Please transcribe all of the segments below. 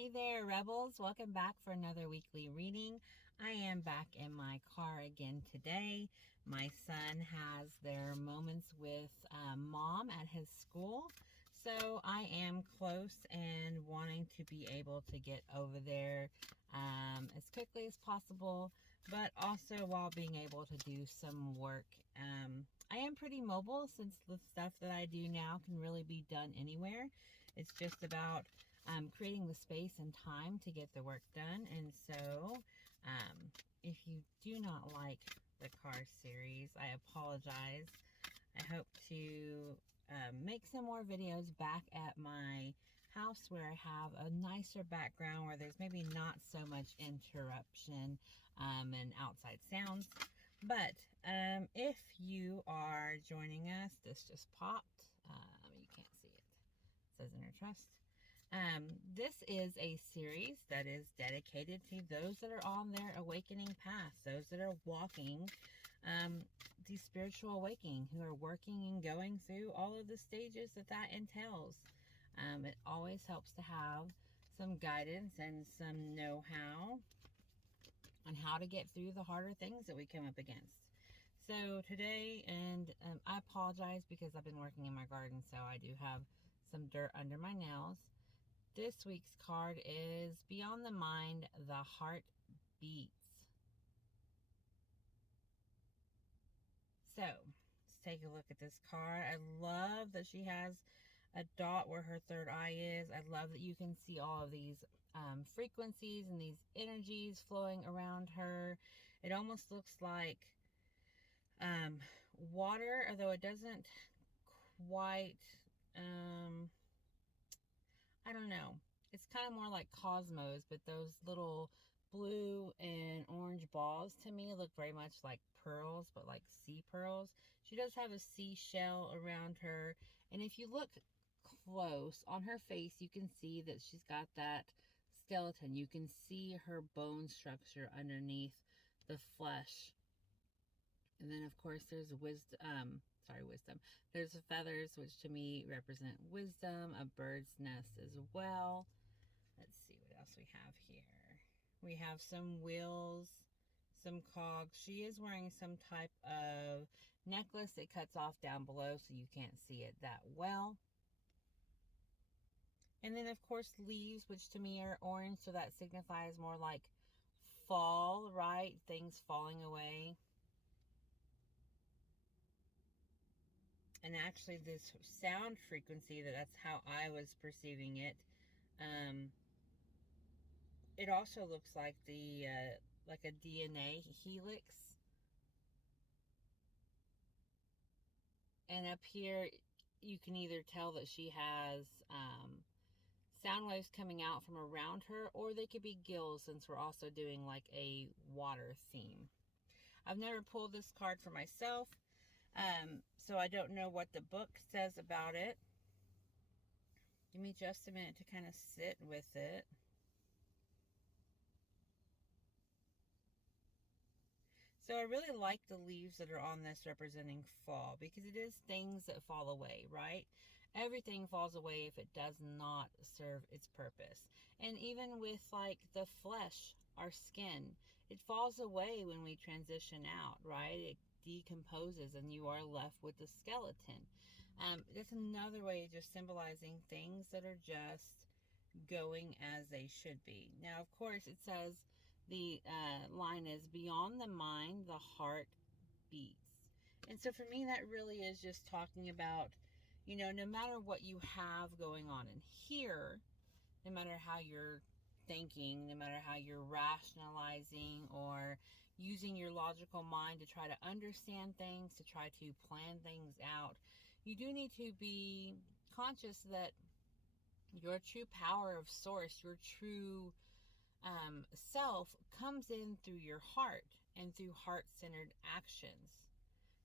Hey there, Rebels. Welcome back for another weekly reading. I am back in my car again today. My son has their moments with mom at his school. So I am close and wanting to be able to get over there as quickly as possible, but also while being able to do some work. I am pretty mobile since the stuff that I do now can really be done anywhere. It's just about creating the space and time to get the work done. And so if you do not like the car series, I apologize. I hope to make some more videos back at my house where I have a nicer background where there's maybe not so much interruption and outside sounds. But if you are joining us, this just popped. You can't see it. It says Inner Trust. This is a series that is dedicated to those that are on their awakening path, those that are walking the spiritual awakening, who are working and going through all of the stages that entails. It always helps to have some guidance and some know-how on how to get through the harder things that we come up against. So today, and I apologize because I've been working in my garden, so I do have some dirt under my nails. This week's card is Beyond the Mind, the Heart Beats. So, let's take a look at this card. I love that she has a dot where her third eye is. I love that you can see all of these frequencies and these energies flowing around her. It almost looks like water, although it doesn't quite... I don't know. It's kind of more like cosmos, but those little blue and orange balls to me look very much like pearls, but like sea pearls. She does have a seashell around her. And if you look close on her face, you can see that she's got that skeleton. You can see her bone structure underneath the flesh. And then, of course, there's wisdom. There's feathers, which to me represent wisdom, a bird's nest as well. Let's see what else we have here. We have some wheels, some cogs. She is wearing some type of necklace that cuts off down below so you can't see it that well. And then, of course, leaves, which to me are orange, so that signifies more like fall, right? Things falling away. And actually this sound frequency, that's how I was perceiving it. It also looks like the like a DNA helix. And up here you can either tell that she has sound waves coming out from around her, or they could be gills, since we're also doing like a water theme. I've never pulled this card for myself. So I don't know what the book says about it. Give me just a minute to kind of sit with it. So I really like the leaves that are on this representing fall, because it is things that fall away, right? Everything falls away if it does not serve its purpose. And even with like the flesh, our skin, it falls away when we transition out, right? It decomposes and you are left with the skeleton. That's another way of just symbolizing things that are just going as they should be. Now, of course, it says the line is beyond the mind, the heart beats. And so for me, that really is just talking about, you know, no matter what you have going on in here, no matter how you're thinking, no matter how you're rationalizing or using your logical mind to try to understand things, to try to plan things out, you do need to be conscious that your true power of source, your true self comes in through your heart and through heart-centered actions.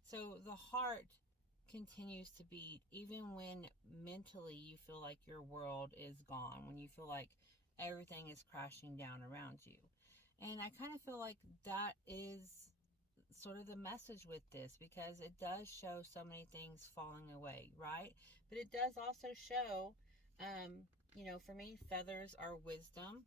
So the heart continues to beat even when mentally you feel like your world is gone, when you feel like everything is crashing down around you. And I kind of feel like that is sort of the message with this, because it does show so many things falling away, right? But it does also show For me, feathers are wisdom,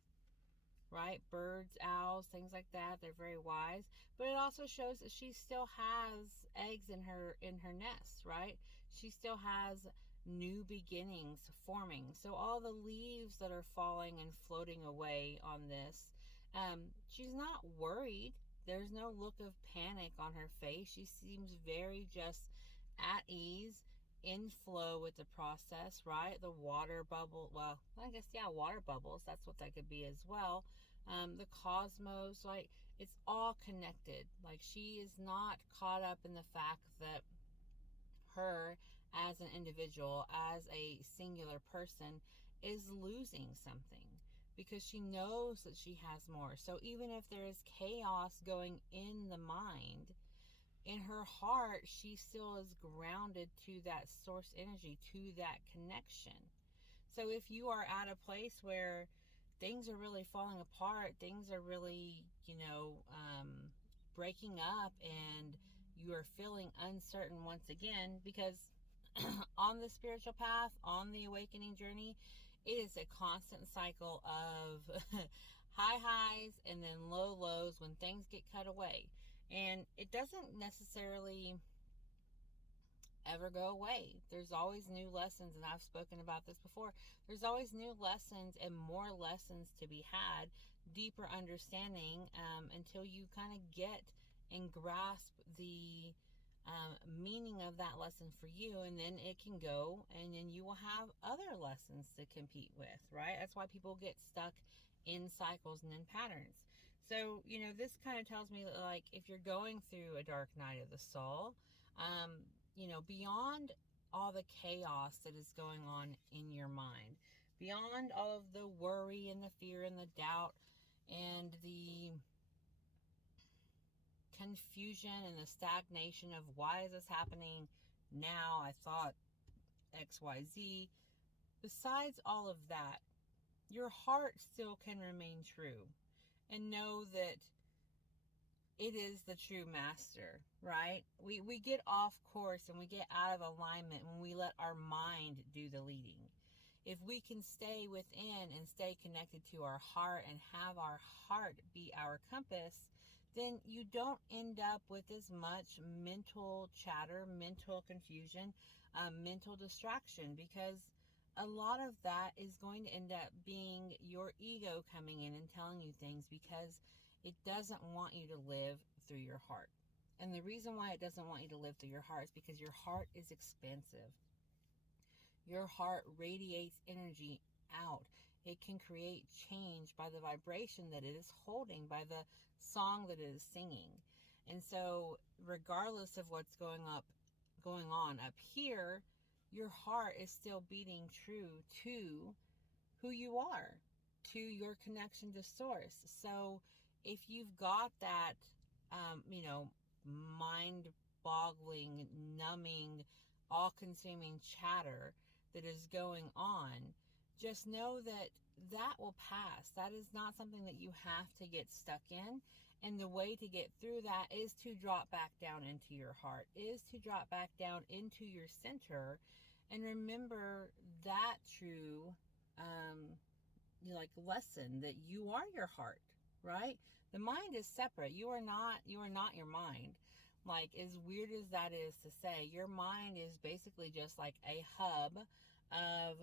right? Birds, owls, things like that. They're very wise. But it also shows that she still has eggs in her nest, right? She still has new beginnings forming. So all the leaves that are falling and floating away on this, she's not worried. There's no look of panic on her face. She seems very just at ease, in flow with the process, right? The water bubble, well, I guess, yeah, water bubbles, that's what that could be as well. The cosmos, like, it's all connected. Like, she is not caught up in the fact that her as an individual, as a singular person, is losing something, because she knows that she has more. So even if there is chaos going in the mind, in her heart, she still is grounded to that source energy, to that connection. So if you are at a place where things are really falling apart, things are really, breaking up, and you are feeling uncertain once again, because on the spiritual path, on the awakening journey, it is a constant cycle of high highs and then low lows when things get cut away. And it doesn't necessarily ever go away. There's always new lessons, and I've spoken about this before. There's always new lessons and more lessons to be had, deeper understanding, until you kind of get and grasp the meaning of that lesson for you, and then it can go, and then you will have other lessons to compete with, right? That's why people get stuck in cycles and in patterns. So, this kind of tells me that, like, if you're going through a dark night of the soul, beyond all the chaos that is going on in your mind, beyond all of the worry and the fear and the doubt and the confusion and the stagnation of, why is this happening now? I thought XYZ. Besides all of that, your heart still can remain true, and know that it is the true master, right? We get off course and we get out of alignment when we let our mind do the leading. If we can stay within and stay connected to our heart and have our heart be our compass, then you don't end up with as much mental chatter, mental confusion, mental distraction, because a lot of that is going to end up being your ego coming in and telling you things, because it doesn't want you to live through your heart. And the reason why it doesn't want you to live through your heart is because your heart is expansive. Your heart radiates energy out. It can create change by the vibration that it is holding, by the song that it is singing. And so, regardless of what's going on up here, your heart is still beating true to who you are, to your connection to source. So if you've got that, mind boggling, numbing, all consuming chatter that is going on, just know that that will pass. That is not something that you have to get stuck in. And the way to get through that is to drop back down into your heart, is to drop back down into your center, and remember that true lesson, that you are your heart, right? The mind is separate. You are not your mind. Like, as weird as that is to say, your mind is basically just like a hub of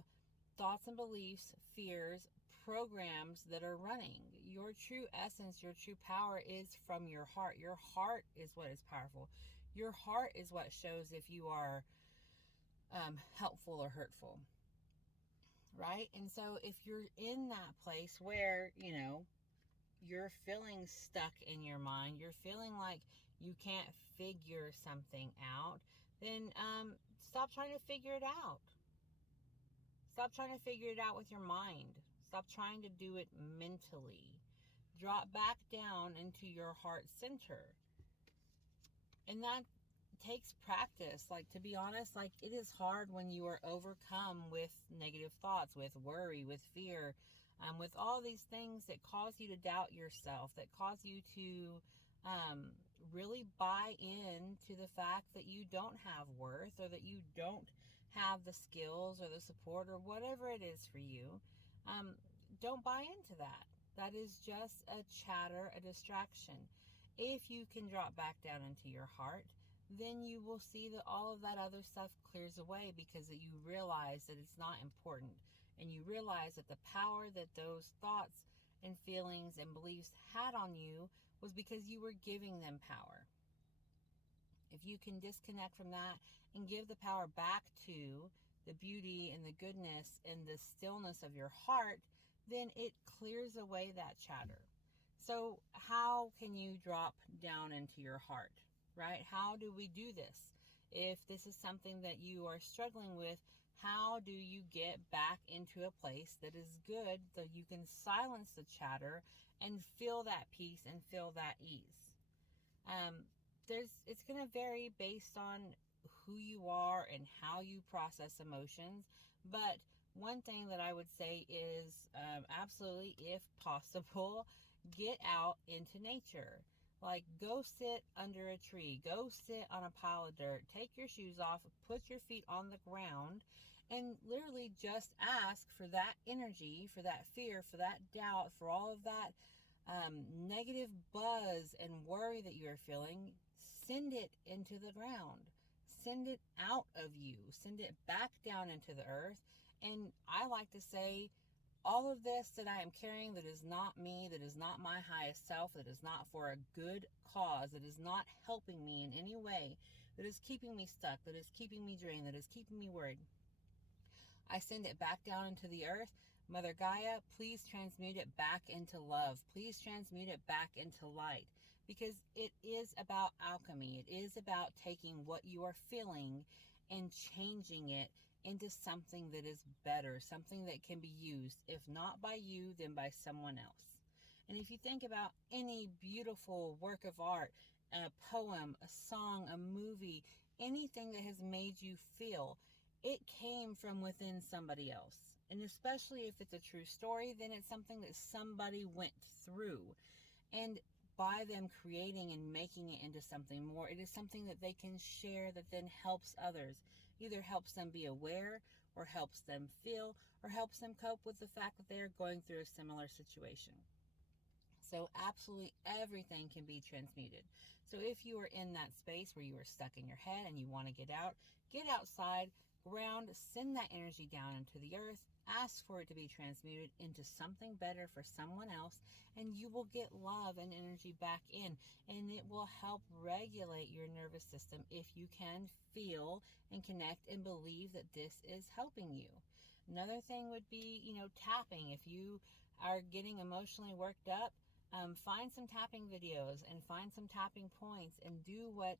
thoughts and beliefs, fears, programs that are running. Your true essence, your true power is from your heart. Your heart is what is powerful. Your heart is what shows if you are helpful or hurtful, right? And so if you're in that place where, you're feeling stuck in your mind, you're feeling like you can't figure something out, then stop trying to figure it out. Stop trying to figure it out with your mind. Stop trying to do it mentally. Drop back down into your heart center. And that takes practice. Like, to be honest, like, it is hard when you are overcome with negative thoughts, with worry, with fear, with all these things that cause you to doubt yourself, that cause you to really buy into the fact that you don't have worth, or that you don't have the skills or the support or whatever it is for you. Don't buy into that. That is just a chatter, a distraction. If you can drop back down into your heart, then you will see that all of that other stuff clears away, because you realize that it's not important, and you realize that the power that those thoughts and feelings and beliefs had on you was because you were giving them power. If you can disconnect from that and give the power back to the beauty and the goodness and the stillness of your heart, then it clears away that chatter. So how can you drop down into your heart, right? How do we do this? If this is something that you are struggling with, how do you get back into a place that is good so you can silence the chatter and feel that peace and feel that ease? It's going to vary based on who you are and how you process emotions. But one thing that I would say is absolutely, if possible, get out into nature. Like, go sit under a tree, go sit on a pile of dirt, take your shoes off, put your feet on the ground, and literally just ask for that energy, for that fear, for that doubt, for all of that negative buzz and worry that you're feeling. Send it into the ground. Send it out of you. Send it back down into the earth. And I like to say, all of this that I am carrying that is not me, that is not my highest self, that is not for a good cause, that is not helping me in any way, that is keeping me stuck, that is keeping me drained, that is keeping me worried, I send it back down into the earth. Mother Gaia, please transmute it back into love. Please transmute it back into light, because it is about alchemy. It is about taking what you are feeling and changing it into something that is better, something that can be used, if not by you, then by someone else. And if you think about any beautiful work of art, a poem, a song, a movie, anything that has made you feel, it came from within somebody else. And especially if it's a true story, then it's something that somebody went through. And by them creating and making it into something more, it is something that they can share that then helps others. Either helps them be aware, or helps them feel, or helps them cope with the fact that they are going through a similar situation. So absolutely everything can be transmuted. So if you are in that space where you are stuck in your head and you want to get outside, ground, send that energy down into the earth, ask for it to be transmuted into something better for someone else, and you will get love and energy back in, and it will help regulate your nervous system if you can feel and connect and believe that this is helping you. Another thing would be, tapping. If you are getting emotionally worked up, find some tapping videos and find some tapping points, and do what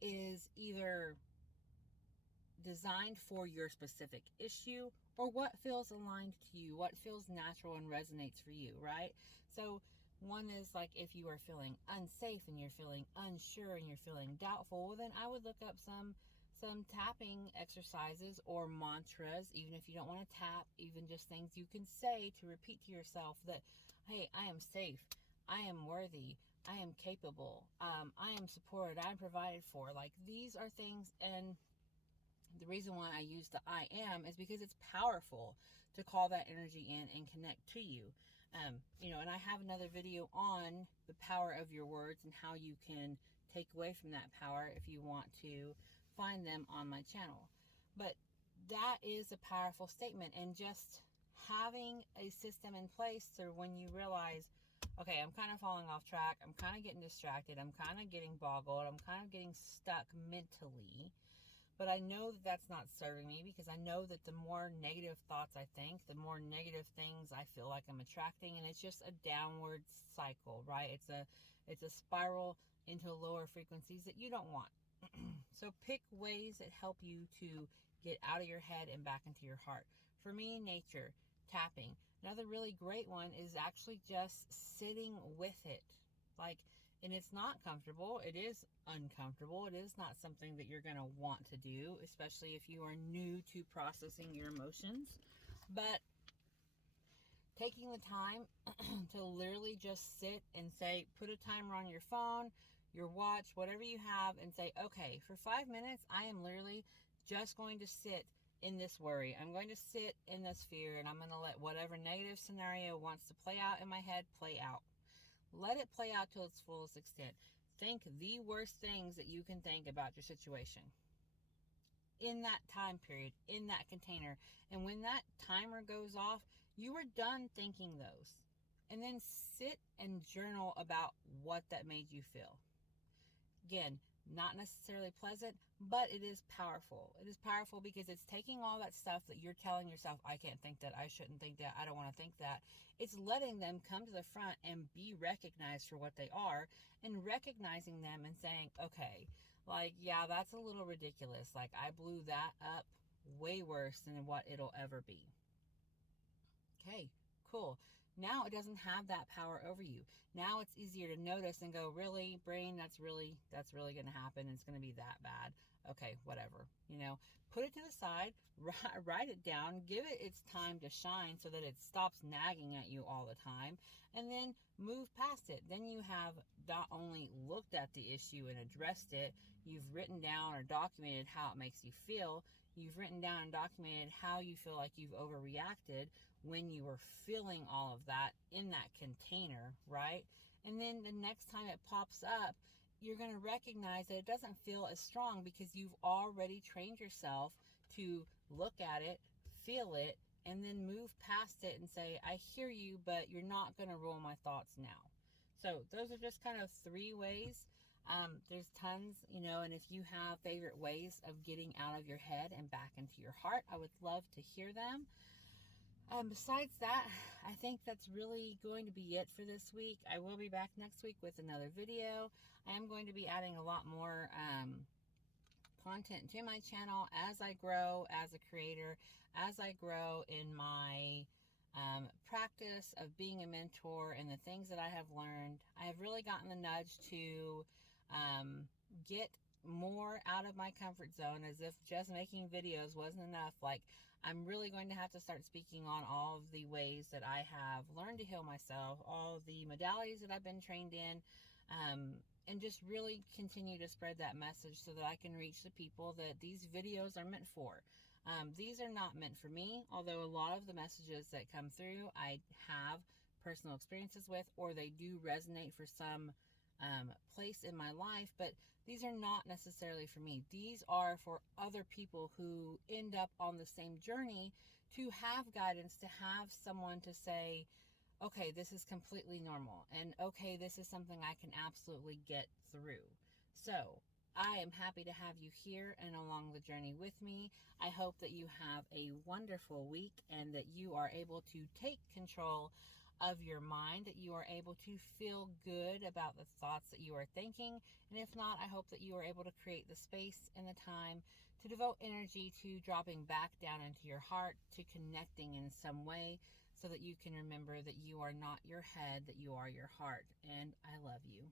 is either designed for your specific issue, or what feels aligned to you, what feels natural and resonates for you, right? So one is like, if you are feeling unsafe and you're feeling unsure and you're feeling doubtful, well, then I would look up some tapping exercises or mantras, even if you don't want to tap, even just things you can say to repeat to yourself that, hey, I am safe, I am worthy, I am capable, I am supported, I'm provided for. Like, these are things, and the reason why I use the I am is because it's powerful to call that energy in and connect to you. And I have another video on the power of your words and how you can take away from that power if you want to find them on my channel. But that is a powerful statement, and just having a system in place so when you realize, okay, I'm kind of falling off track, I'm kind of getting distracted, I'm kind of getting boggled, I'm kind of getting stuck mentally, but I know that that's not serving me, because I know that the more negative thoughts I think, the more negative things I feel like I'm attracting, and it's just a downward cycle, right? It's a spiral into lower frequencies that you don't want. So pick ways that help you to get out of your head and back into your heart. For me, nature, tapping. Another really great one is actually just sitting with it. And it's not comfortable. It is uncomfortable. It is not something that you're going to want to do, especially if you are new to processing your emotions. But taking the time to literally just sit and say, put a timer on your phone, your watch, whatever you have, and say, okay, for 5 minutes, I am literally just going to sit in this worry. I'm going to sit in this fear, and I'm going to let whatever negative scenario wants to play out in my head play out. Let it play out to its fullest extent. Think the worst things that you can think about your situation in that time period, in that container. And when that timer goes off, you are done thinking those. And then sit and journal about what that made you feel. Again, not necessarily pleasant, but it is powerful. It is powerful because it's taking all that stuff that you're telling yourself, I can't think that, I shouldn't think that, I don't want to think that. It's letting them come to the front and be recognized for what they are, and recognizing them and saying, okay, like, yeah, that's a little ridiculous. Like, I blew that up way worse than what it'll ever be. Okay, cool. Now it doesn't have that power over you. Now it's easier to notice and go, really, brain, that's really going to happen. It's going to be that bad. Okay, whatever. Put it to the side, write it down, give it its time to shine so that it stops nagging at you all the time, and then move past it. Then you have not only looked at the issue and addressed it, you've written down or documented how it makes you feel. You've written down and documented how you feel like you've overreacted when you were feeling all of that in that container, right? And then the next time it pops up, you're going to recognize that it doesn't feel as strong because you've already trained yourself to look at it, feel it, and then move past it and say, I hear you, but you're not going to rule my thoughts now. So those are just kind of 3 ways. There's tons, and if you have favorite ways of getting out of your head and back into your heart, I would love to hear them. Besides that, I think that's really going to be it for this week. I will be back next week with another video. I am going to be adding a lot more content to my channel as I grow as a creator, as I grow in my practice of being a mentor and the things that I have learned. I have really gotten the nudge to get more out of my comfort zone, as if just making videos wasn't enough. Like, I'm really going to have to start speaking on all of the ways that I have learned to heal myself, all of the modalities that I've been trained in, and just really continue to spread that message so that I can reach the people that these videos are meant for. These are not meant for me, although a lot of the messages that come through I have personal experiences with, or they do resonate for some place in my life, but these are not necessarily for me. These are for other people who end up on the same journey, to have guidance, to have someone to say, okay, this is completely normal, and okay, this is something I can absolutely get through. So I am happy to have you here and along the journey with me. I hope that you have a wonderful week and that you are able to take control of your mind, that you are able to feel good about the thoughts that you are thinking. And if not, I hope that you are able to create the space and the time to devote energy to dropping back down into your heart, to connecting in some way, so that you can remember that you are not your head, that you are your heart. And I love you.